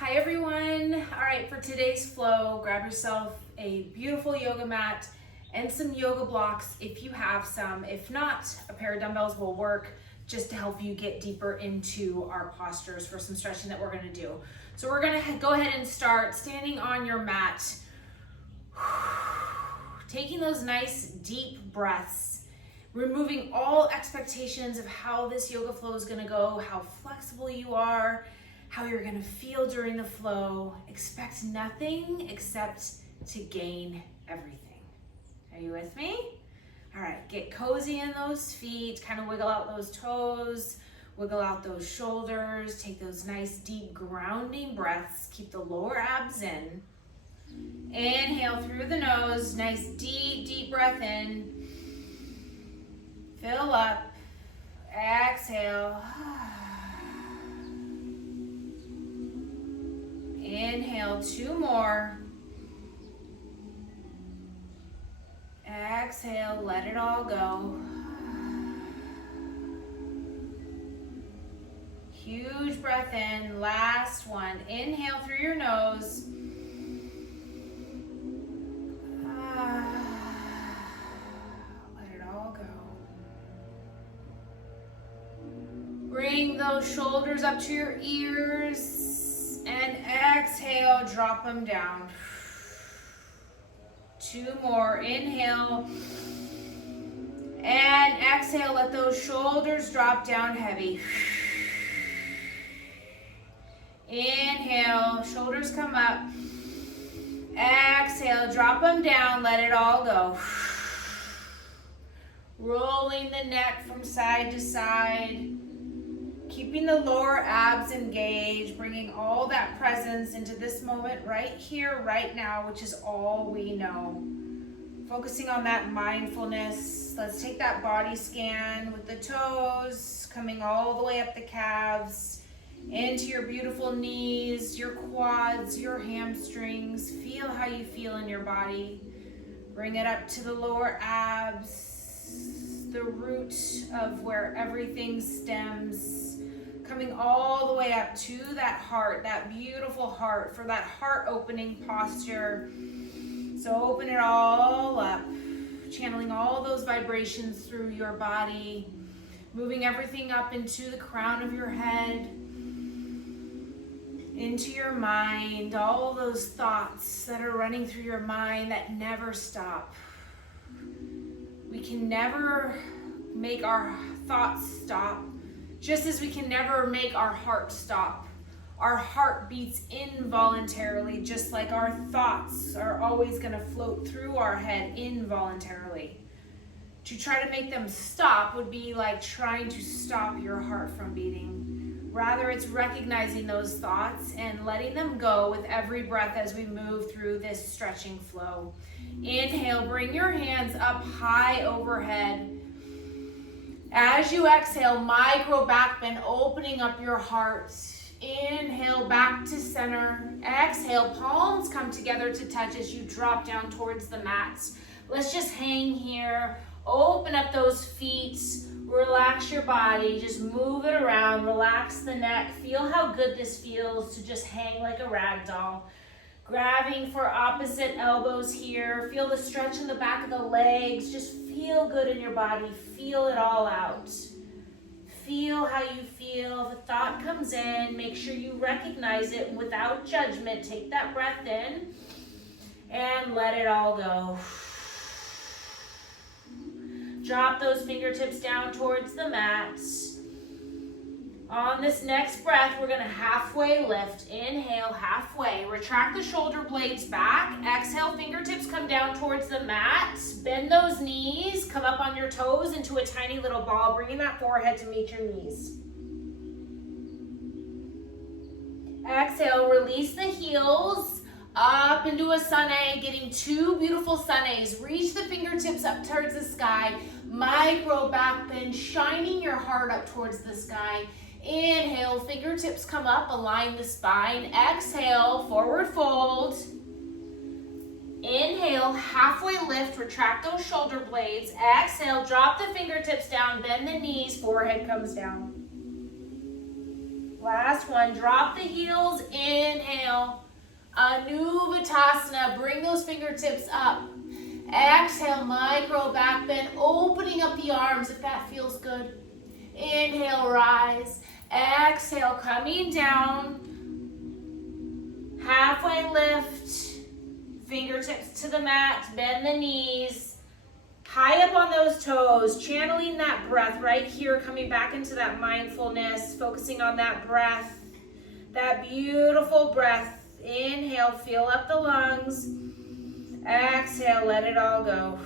Hi everyone. All right, for today's flow, grab yourself a beautiful yoga mat and some yoga blocks if you have some. If not, a pair of dumbbells will work just to help you get deeper into our postures for some stretching that we're gonna do. So we're gonna go ahead and start standing on your mat, taking those nice deep breaths, removing all expectations of how this yoga flow is gonna go, how flexible you are, how you're gonna feel during the flow. Expect nothing except to gain everything. Are you with me? All right, get cozy in those feet, kind of wiggle out those toes, wiggle out those shoulders, take those nice deep grounding breaths, keep the lower abs in. Inhale through the nose, nice deep breath in. Fill up, exhale. Inhale, two more. Exhale, let it all go. Huge breath in, last one. Inhale through your nose. Let it all go. Bring those shoulders up to your ears. And exhale, drop them down. Two more, inhale. And exhale, let those shoulders drop down heavy. Inhale, shoulders come up. Exhale, drop them down, let it all go. Rolling the neck from side to side. Keeping the lower abs engaged, bringing all that presence into this moment right here, right now, which is all we know. Focusing on that mindfulness. Let's take that body scan with the toes, coming all the way up the calves, into your beautiful knees, your quads, your hamstrings. Feel how you feel in your body. Bring it up to the lower abs, the root of where everything stems. Coming all the way up to that heart, that beautiful heart, for that heart opening posture. So open it all up, channeling all those vibrations through your body, moving everything up into the crown of your head, into your mind, all those thoughts that are running through your mind that never stop. We can never make our thoughts stop. Just as we can never make our heart stop. Our heart beats involuntarily, just like our thoughts are always going to float through our head involuntarily. To try to make them stop would be like trying to stop your heart from beating. Rather, it's recognizing those thoughts and letting them go with every breath as we move through this stretching flow. Inhale, bring your hands up high overhead. As you exhale, micro back bend, opening up your heart. Inhale, back to center. Exhale, palms come together to touch as you drop down towards the mats. Let's just hang here. Open up those feet. Relax your body. Just move it around. Relax the neck. Feel how good this feels to just hang like a rag doll. Grabbing for opposite elbows here. Feel the stretch in the back of the legs. Just feel good in your body. Feel it all out. Feel how you feel. If a thought comes in, make sure you recognize it without judgment. Take that breath in and let it all go. Drop those fingertips down towards the mat. On this next breath, we're going to halfway lift. Inhale, halfway. Retract the shoulder blades back. Exhale, fingertips come down towards the mat. Bend those knees. Come up on your toes into a tiny little ball, bringing that forehead to meet your knees. Exhale, release the heels. Up into a sun A, getting two beautiful sun A's. Reach the fingertips up towards the sky. Micro back bend, shining your heart up towards the sky. Inhale, fingertips come up, align the spine. Exhale, forward fold. Inhale, halfway lift, retract those shoulder blades. Exhale, drop the fingertips down, bend the knees, forehead comes down. Last one, drop the heels, inhale. inhale. Anuvatasana, bring those fingertips up. Exhale, micro back bend, opening up the arms if that feels good. Inhale, rise. Exhale, coming down. Halfway lift. Fingertips to the mat, bend the knees. High up on those toes, channeling that breath right here, coming back into that mindfulness, focusing on that breath, that beautiful breath. Inhale, fill up the lungs. Exhale, let it all go.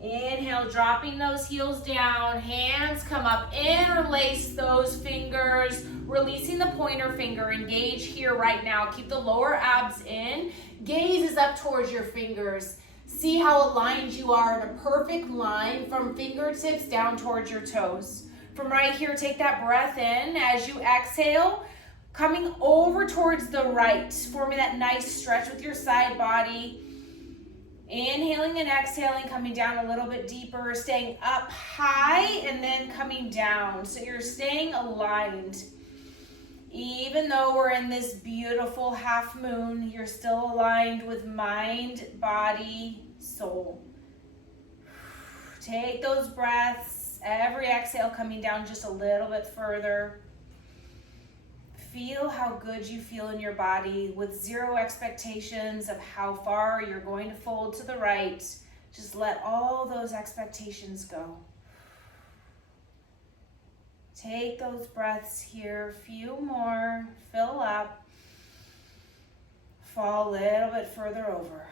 Inhale, dropping those heels down, hands come up, interlace those fingers, releasing the pointer finger, engage here right now. Keep the lower abs in, gaze is up towards your fingers. See how aligned you are in a perfect line from fingertips down towards your toes. From right here, take that breath in as you exhale, coming over towards the right, forming that nice stretch with your side body. Inhaling and exhaling, coming down a little bit deeper, staying up high and then coming down. So you're staying aligned. Even though we're in this beautiful half moon, you're still aligned with mind, body, soul. Take those breaths, every exhale coming down just a little bit further. Feel how good you feel in your body with zero expectations of how far you're going to fold to the right. Just let all those expectations go. Take those breaths here, a few more, fill up, fall a little bit further over.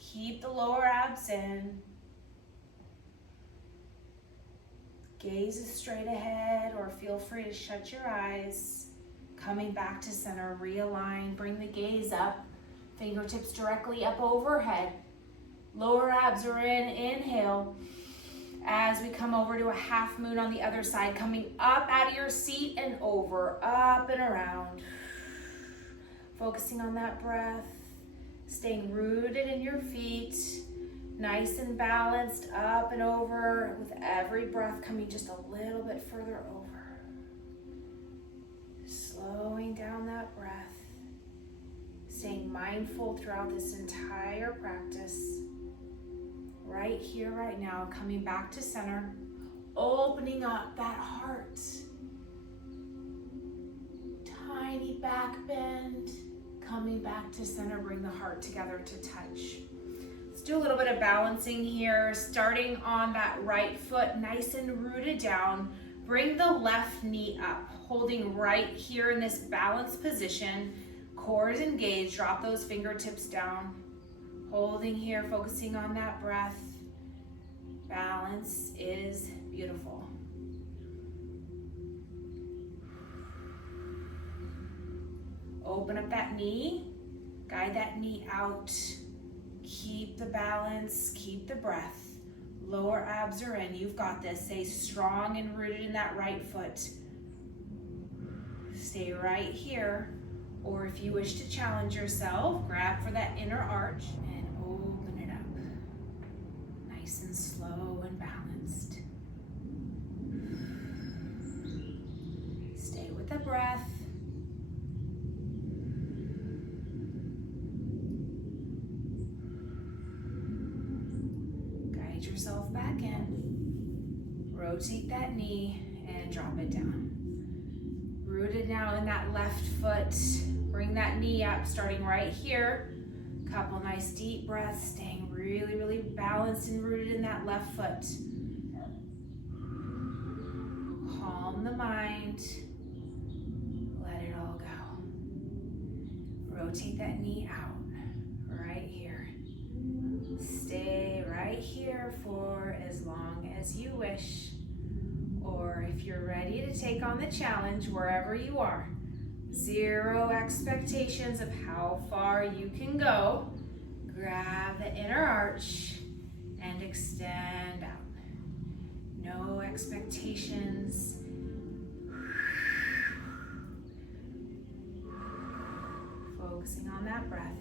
Keep the lower abs in. Gaze is straight ahead, or feel free to shut your eyes. Coming back to center, realign, bring the gaze up, fingertips directly up overhead. Lower abs are in, inhale. As we come over to a half moon on the other side, coming up out of your seat and over, up and around. Focusing on that breath, staying rooted in your feet. Nice and balanced, up and over, with every breath coming just a little bit further over. Slowing down that breath. Staying mindful throughout this entire practice. Right here, right now, coming back to center. Opening up that heart. Tiny back bend. Coming back to center, bring the heart together to touch. Do a little bit of balancing here, starting on that right foot, nice and rooted down. Bring the left knee up, holding right here in this balanced position. Core is engaged, drop those fingertips down. Holding here, focusing on that breath. Balance is beautiful. Open up that knee, guide that knee out. Keep the balance, keep the breath. Lower abs are in, you've got this. Stay strong and rooted in that right foot. Stay right here. Or if you wish to challenge yourself, grab for that inner arch and open it up. Nice and slow and balanced. Stay with the breath. Yourself back in. Rotate that knee and drop it down. Rooted now in that left foot. Bring that knee up, starting right here. Couple nice deep breaths, staying really, really balanced and rooted in that left foot. Calm the mind. Let it all go. Rotate that knee out. Right here. Stay right here for as long as you wish, or if you're ready to take on the challenge, wherever you are, zero expectations of how far you can go. Grab the inner arch and extend out. No expectations. Focusing on that breath.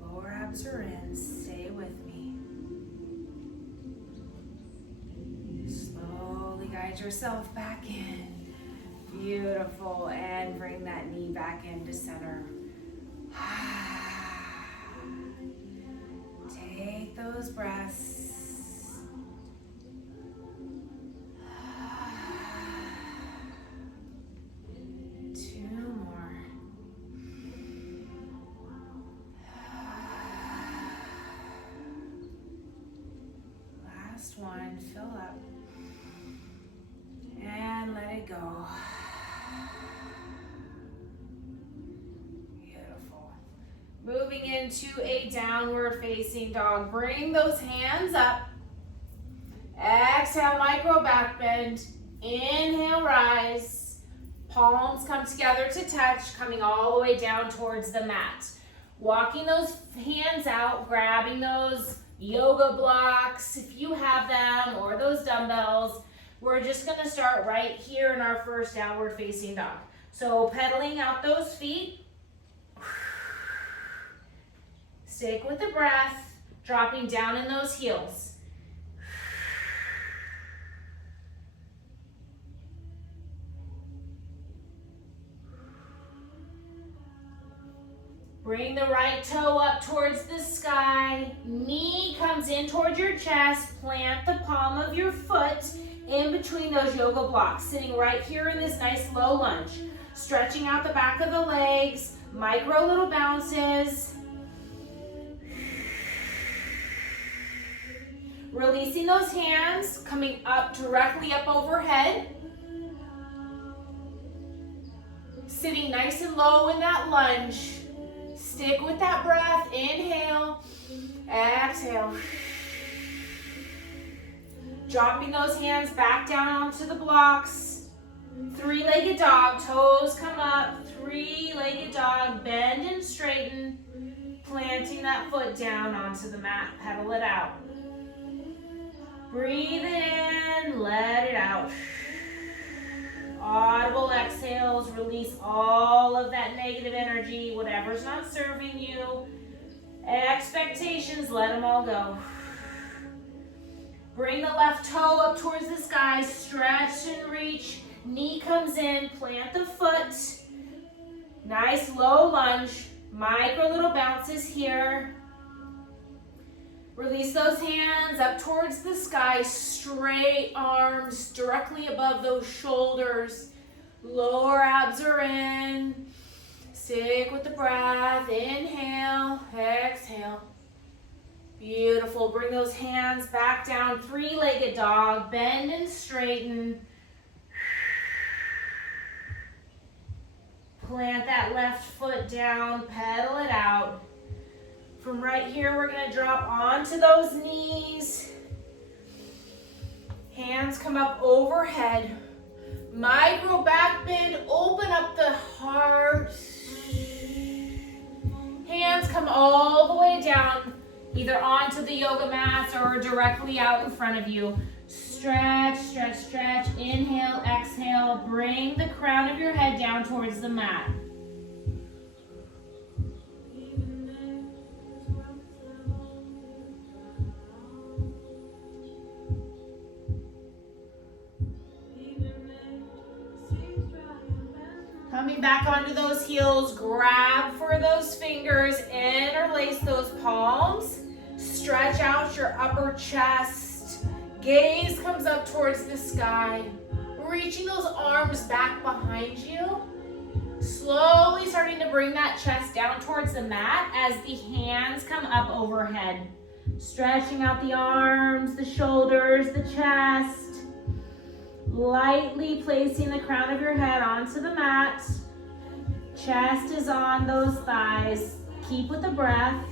Lower abs are in, stay with me. Slowly guide Connect yourself back in. Beautiful. And bring that knee back into center. Take those breaths. One, fill up and let it go. Beautiful. Moving into a downward facing dog. Bring those hands up. Exhale, micro back bend. Inhale, rise. Palms come together to touch, coming all the way down towards the mat. Walking those hands out, grabbing those yoga blocks, if you have them, or those dumbbells. We're just gonna start right here in our first downward facing dog. So pedaling out those feet. Stick with the breath, dropping down in those heels. Bring the right toe up towards the sky. Knee comes in towards your chest. Plant the palm of your foot in between those yoga blocks. Sitting right here in this nice low lunge. Stretching out the back of the legs. Micro little bounces. Releasing those hands. Coming up directly up overhead. Sitting nice and low in that lunge. Stick with that breath. Inhale, exhale. Dropping those hands back down onto the blocks. Three-legged dog, toes come up. Three-legged dog, bend and straighten. Planting that foot down onto the mat, pedal it out. Breathe it in, let it out. Audible exhales, release all of that negative energy, whatever's not serving you. Expectations, let them all go. Bring the left toe up towards the sky, stretch and reach. Knee comes in, plant the foot. Nice low lunge, micro little bounces here. Release those hands up towards the sky, straight arms directly above those shoulders. Lower abs are in. Stick with the breath. Inhale, exhale. Beautiful. Bring those hands back down. Three-legged dog. Bend and straighten. Plant that left foot down. Pedal it out. From right here, we're going to drop onto those knees. Hands come up overhead. Micro back bend, open up the heart. Hands come all the way down, either onto the yoga mats or directly out in front of you. Stretch, stretch, stretch. Inhale, exhale. Bring the crown of your head down towards the mat. Coming back onto those heels, grab for those fingers, interlace those palms, stretch out your upper chest, gaze comes up towards the sky, reaching those arms back behind you, slowly starting to bring that chest down towards the mat as the hands come up overhead, stretching out the arms, the shoulders, the chest. Lightly placing the crown of your head onto the mat. Chest is on those thighs. Keep with the breath.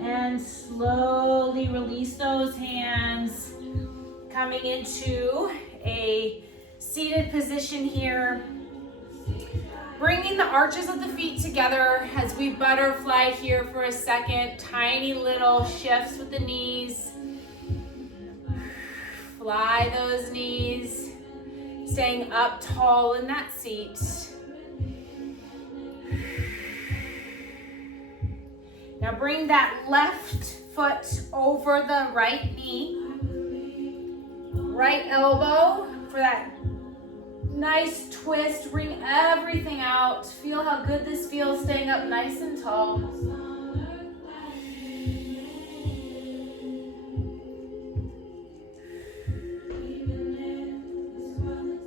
And slowly release those hands. Coming into a seated position here. Bringing the arches of the feet together as we butterfly here for a second. Tiny little shifts with the knees. Fly those knees. Staying up tall in that seat. Now bring that left foot over the right knee. Right elbow for that nice twist. Bring everything out. Feel how good this feels, staying up nice and tall.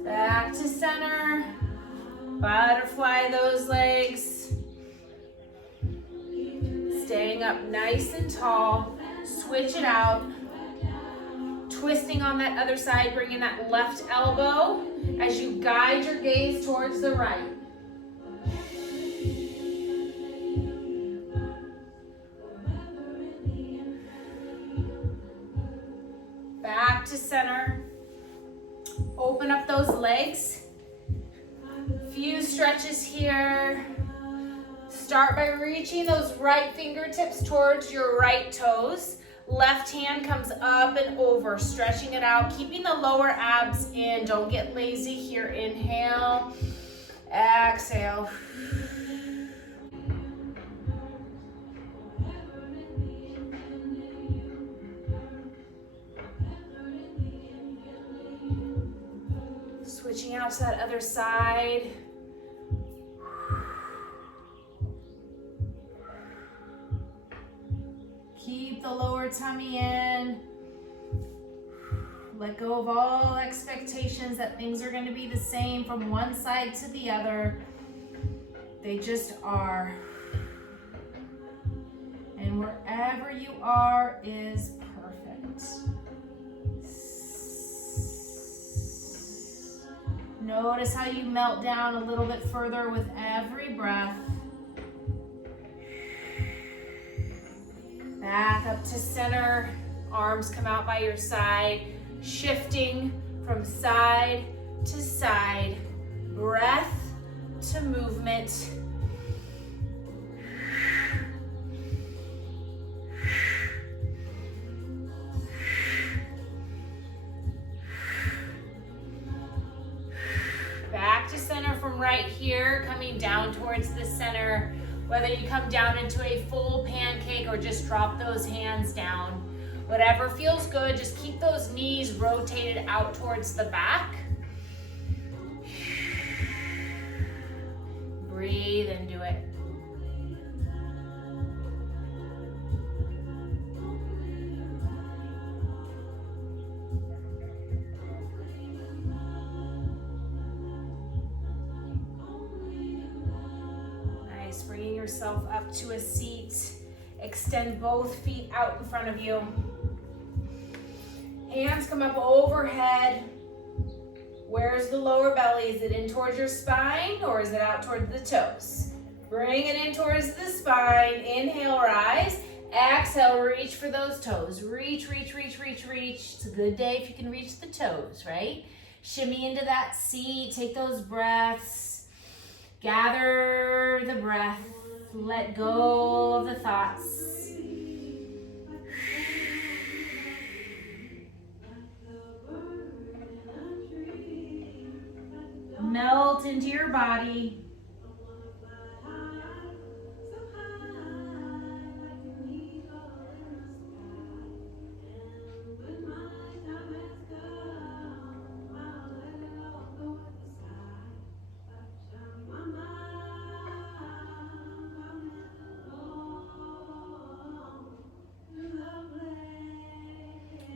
Back to center. Butterfly those legs. Staying up nice and tall. Switch it out. Twisting on that other side, bringing that left elbow as you guide your gaze towards the right. Back to center. Open up those legs. Few stretches here. Start by reaching those right fingertips towards your right toes. Left hand comes up and over, stretching it out, keeping the lower abs in. Don't get lazy here. Inhale, exhale. Switching out to that other side. Keep the lower tummy in. Let go of all expectations that things are going to be the same from one side to the other. They just are. And wherever you are is perfect. Notice how you melt down a little bit further with every breath. Back up to center, arms come out by your side, shifting from side to side, breath to movement. Back to center from right here, coming down towards the center. Whether you come down into a full pancake or just drop those hands down. Whatever feels good, just keep those knees rotated out towards the back. Breathe into it. Bringing yourself up to a seat. Extend both feet out in front of you. Hands come up overhead. Where's the lower belly? Is it in towards your spine or is it out towards the toes? Bring it in towards the spine. Inhale, rise. Exhale, reach for those toes. Reach, reach, reach, reach, reach. It's a good day if you can reach the toes, right? Shimmy into that seat. Take those breaths. Gather the breath, let go of the thoughts. Melt into your body.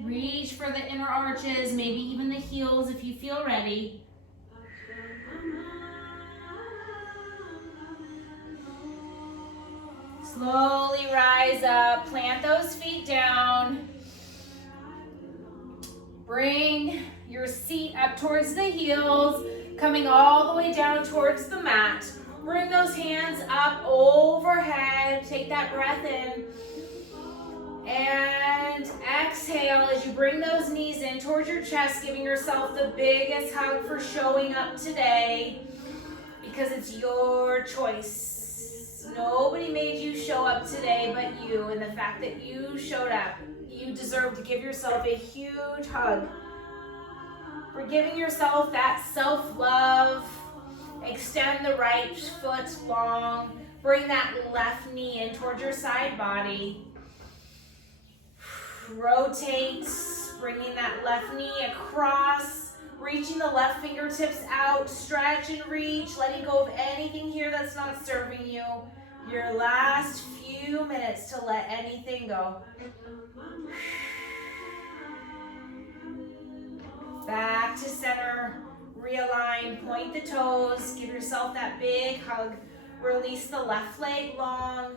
Reach for the inner arches, maybe even the heels if you feel ready. Slowly rise up, plant those feet down. Bring your seat up towards the heels, coming all the way down towards the mat. Bring those hands up overhead, take that breath in. And exhale as you bring those knees in towards your chest, giving yourself the biggest hug for showing up today because it's your choice. Nobody made you show up today but you, and the fact that you showed up, you deserve to give yourself a huge hug for giving yourself that self-love. Extend the right foot long. Bring that left knee in towards your side body. Rotate, bringing that left knee across, reaching the left fingertips out, stretch and reach, letting go of anything here that's not serving you. Your last few minutes to let anything go. Back to center, realign, point the toes, give yourself that big hug, release the left leg long,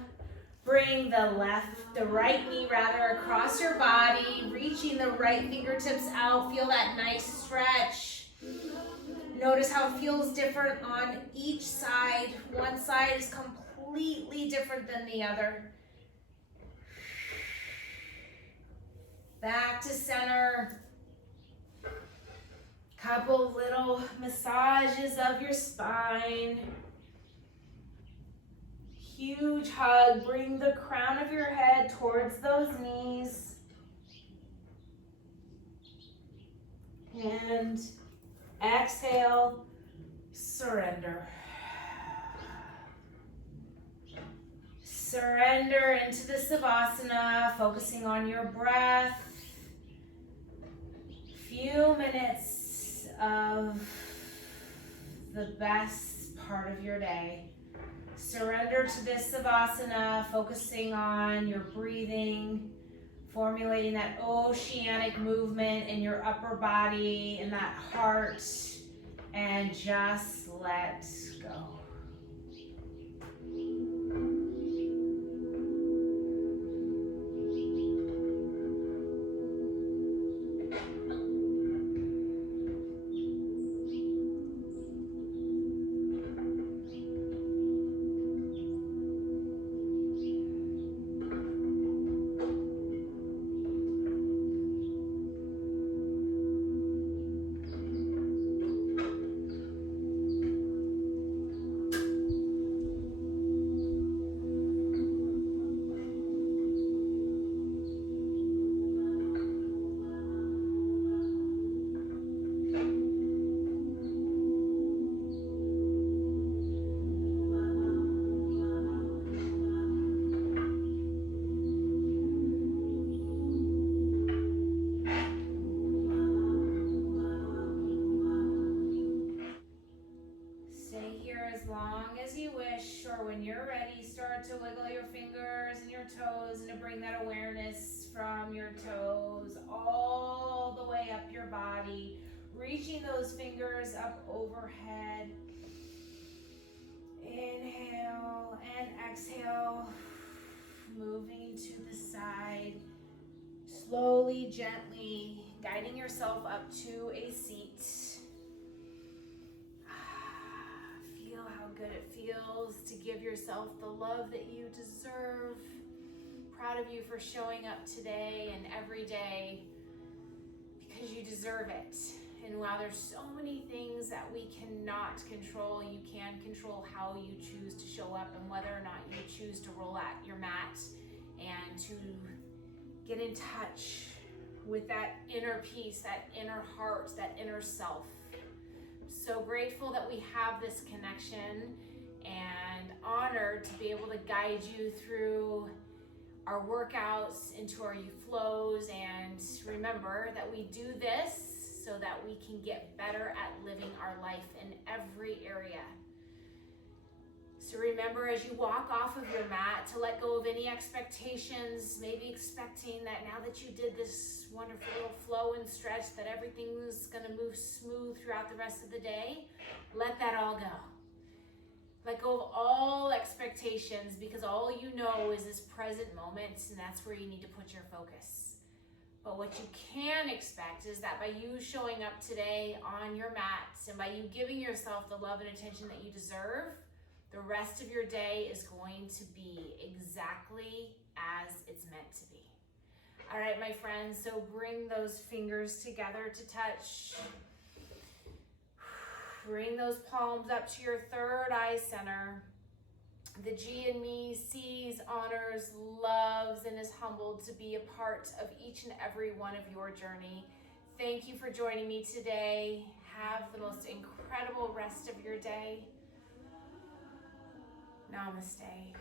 bring the right knee across your body, reaching the right fingertips out, feel that nice stretch. Notice how it feels different on each side. One side is completely different than the other. Back to center. Couple little massages of your spine. Huge hug. Bring the crown of your head towards those knees. And exhale, surrender. Surrender into the Savasana, focusing on your breath. Few minutes of the best part of your day. Surrender to this Savasana, focusing on your breathing, formulating that oceanic movement in your upper body and that heart, and just let go. When you're ready, start to wiggle your fingers and your toes and to bring that awareness from your toes all the way up your body, reaching those fingers up overhead. Inhale and exhale, moving to the side, slowly, gently guiding yourself up to a seat. Feel how good it feels to give yourself the love that you deserve. Proud of you for showing up today and every day because you deserve it. And while there's so many things that we cannot control, you can control how you choose to show up and whether or not you choose to roll out your mat and to get in touch with that inner peace, that inner heart, that inner self. So grateful that we have this connection and honored to be able to guide you through our workouts, into our flows, and remember that we do this so that we can get better at living our life in every area. So remember, as you walk off of your mat, to let go of any expectations, maybe expecting that now that you did this wonderful little flow and stretch, that everything is going to move smooth throughout the rest of the day. Let that all go. Let go of all expectations, because all you know is this present moment, and that's where you need to put your focus. But what you can expect is that by you showing up today on your mat and by you giving yourself the love and attention that you deserve, the rest of your day is going to be exactly as it's meant to be. All right, my friends, so bring those fingers together to touch. Bring those palms up to your third eye center. The G in me sees, honors, loves, and is humbled to be a part of each and every one of your journey. Thank you for joining me today. Have the most incredible rest of your day. Namaste.